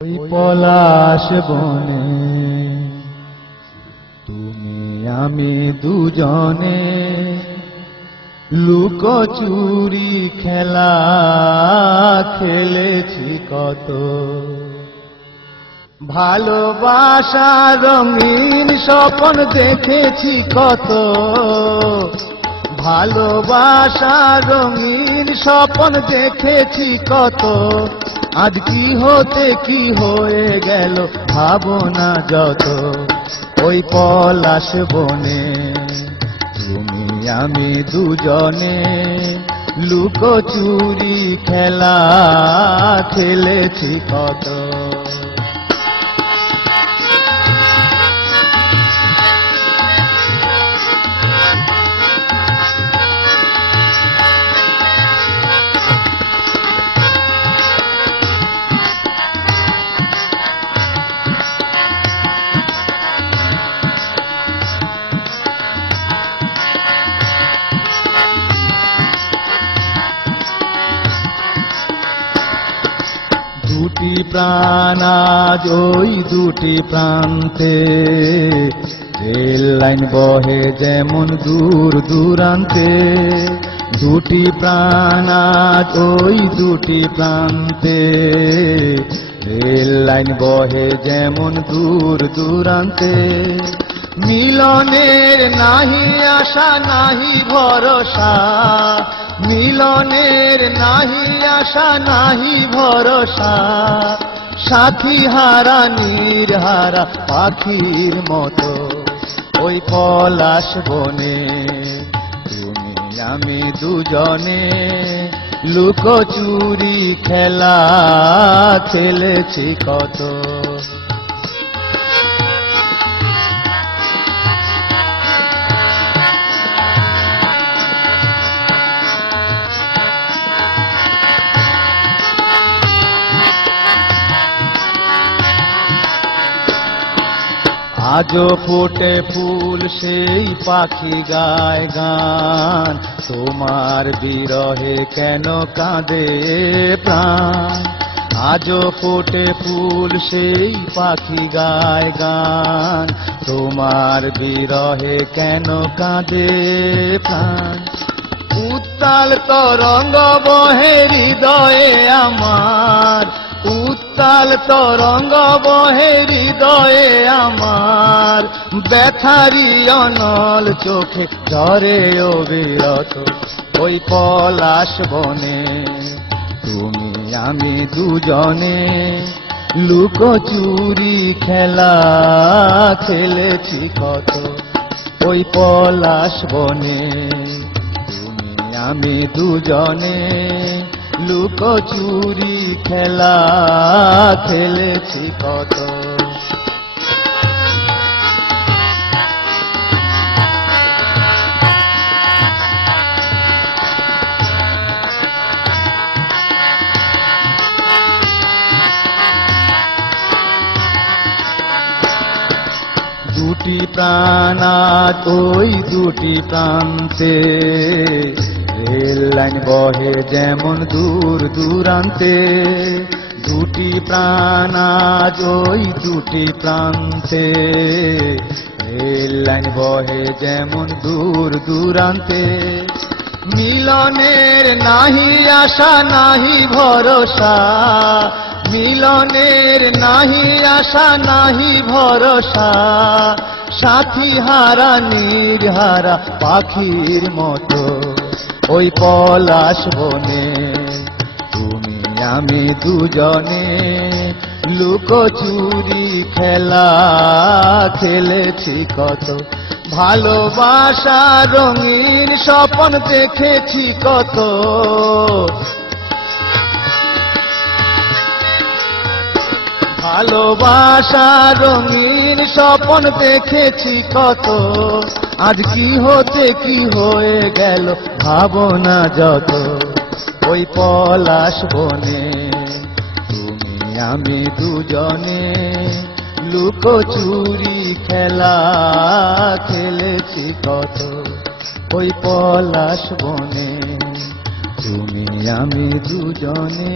ওই পলাশ বনে তুমি আমি দুজনে লুকোচুরি খেলা খেলেছি কত, ভালোবাসা রঙিন স্বপ্ন দেখেছি কত, ভালোবাসা রঙিন স্বপ্ন দেখেছি কত, আজ কি হতে কি হয়ে গেল ভাবনা যত। ওই পলাশ বনে তুমি আমি দুজনে লুকোচুরি খেলা খেলেছি কত। দুটি প্রাণ আজ ওই দুটি প্রান্তে, রেল লাইন বহে যেমন দূর দূরান্তে। দুটি প্রাণ আজ ওই দুটি প্রান্তে, রেল লাইন বহে যেমন দূর দূরান্তে। মিলনের নাহি আশা নাহি ভরসা, মিলনের নাহি আশা নাহি ভরসা। সাথী হারা নির্হারা পাখির মতো ওই পলাশ বনে তুমি আমি দুজনে লুকোচুরি খেলা খেলেছি কত। আজও ফোটে ফুল সেই পাখি গায় গান, তোমার বিরহে কেন কাঁদে প্রাণ। আজও ফোটে ফুল সেই পাখি গায় গান, তোমার বিরহে কেন কাঁদে প্রাণ। উত্তাল তরঙ্গ বহে হৃদয়ে আমার, উত্তাল তরঙ্গ বহে হৃদয়ে আমার। ব্যথারি অনল চোখে ঝরে অবিরত ওই পলাশ বনে তুমি আমি দুজনে লুকোচুরি খেলা খেলেছি কত। ওই পলাশ বনে তুমি আমি দুজনে লুকোচুরি খেলা খেলেছি কত। দুটি প্রাণ আজ ওই দুটি প্রান্তে, রেল লাইন বহে যেমন দূর দূরান্তে। দুটি প্রাণ আজ ওই দুটি প্রান্তে, রেল লাইন বহে যেমন দূর দূরান্তে। মিলনের নাহি আশা নাহি ভরসা, মিলনের নাহি আশা নাহি ভরসা। সাথী হারা নির্হারা পাখির মতো ওই পলাশ বনে তুমি আমি দুজনে লুকোচুরি খেলা খেলেছি কত। ভালোবাসা রঙিন স্বপ্ন দেখেছি কত, ভালোবাসা রঙিন স্বপ্ন দেখেছি কত। আজ কি হতে কি হয়ে গেল ভাবনা যত। ওই পলাশ বনে তুমি আমি দুজনে লুকোচুরি খেলা খেলেছি কত। ওই পলাশ বনে তুমি আমি দুজনে